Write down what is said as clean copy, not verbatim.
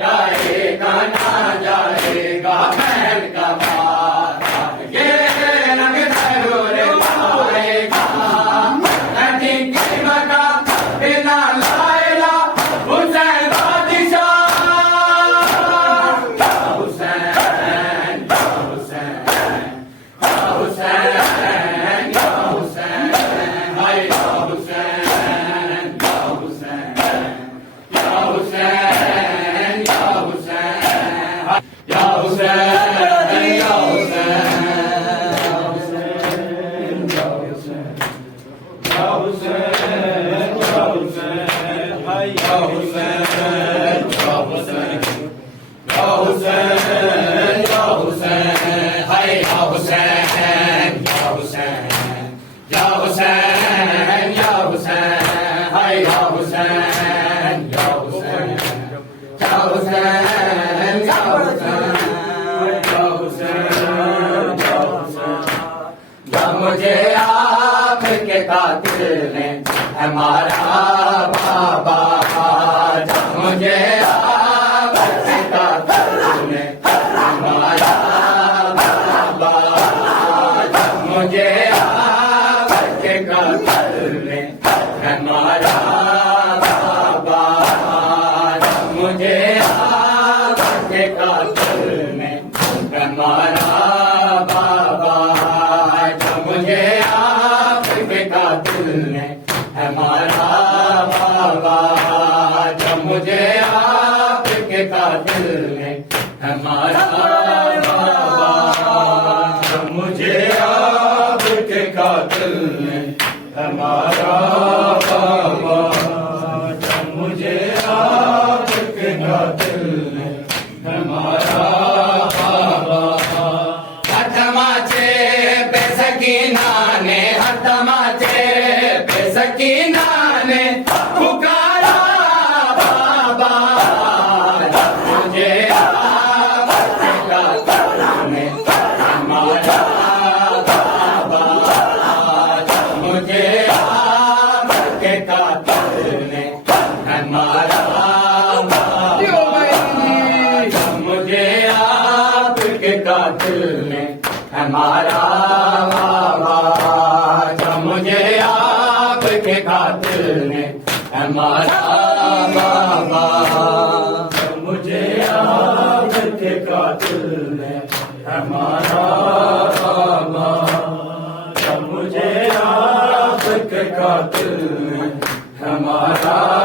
जाएगा ना जाएगा महल का मारा, ये रंग जरूर पाएगा। नदी की मका बिना लायला हुसैन बादशाह, हुसैन हुसैन हुसैन हुसैन, हाय हुसैन हुसैन हुसैन या मुझे आपके कातिल ने हमारा बाबा, जब मुझे आपके कातिल ने हमारा बाबा, जब मुझे आपके कातिल ने हमारा बाबा, जब मुझे आपके कातिल ने हमारा बाबा, मुझे आपके कातिल ने हमारा बाबा, जब मुझे आपके कातिल ने हमारा बाबा, जब मुझे आपके कातिल ने हमारा बाबा, जब मुझे आपके कातिल ने हमारा बाबा। सकीना ने हतमाचे पे सकीना ने पुकारा बाबा, जब मुझे आपके कातिल ने हमारा बाबा, जब मुझे आपके कातिल ने हमारा बाबा, जब मुझे आपके कातिल ने हमारा बाबा, जब मुझे आपके कातिल ने हमारा बाबा, जब मुझे आपके कातिल ने हमारा बाबा, जब मुझे आपके कातिल ने हमारा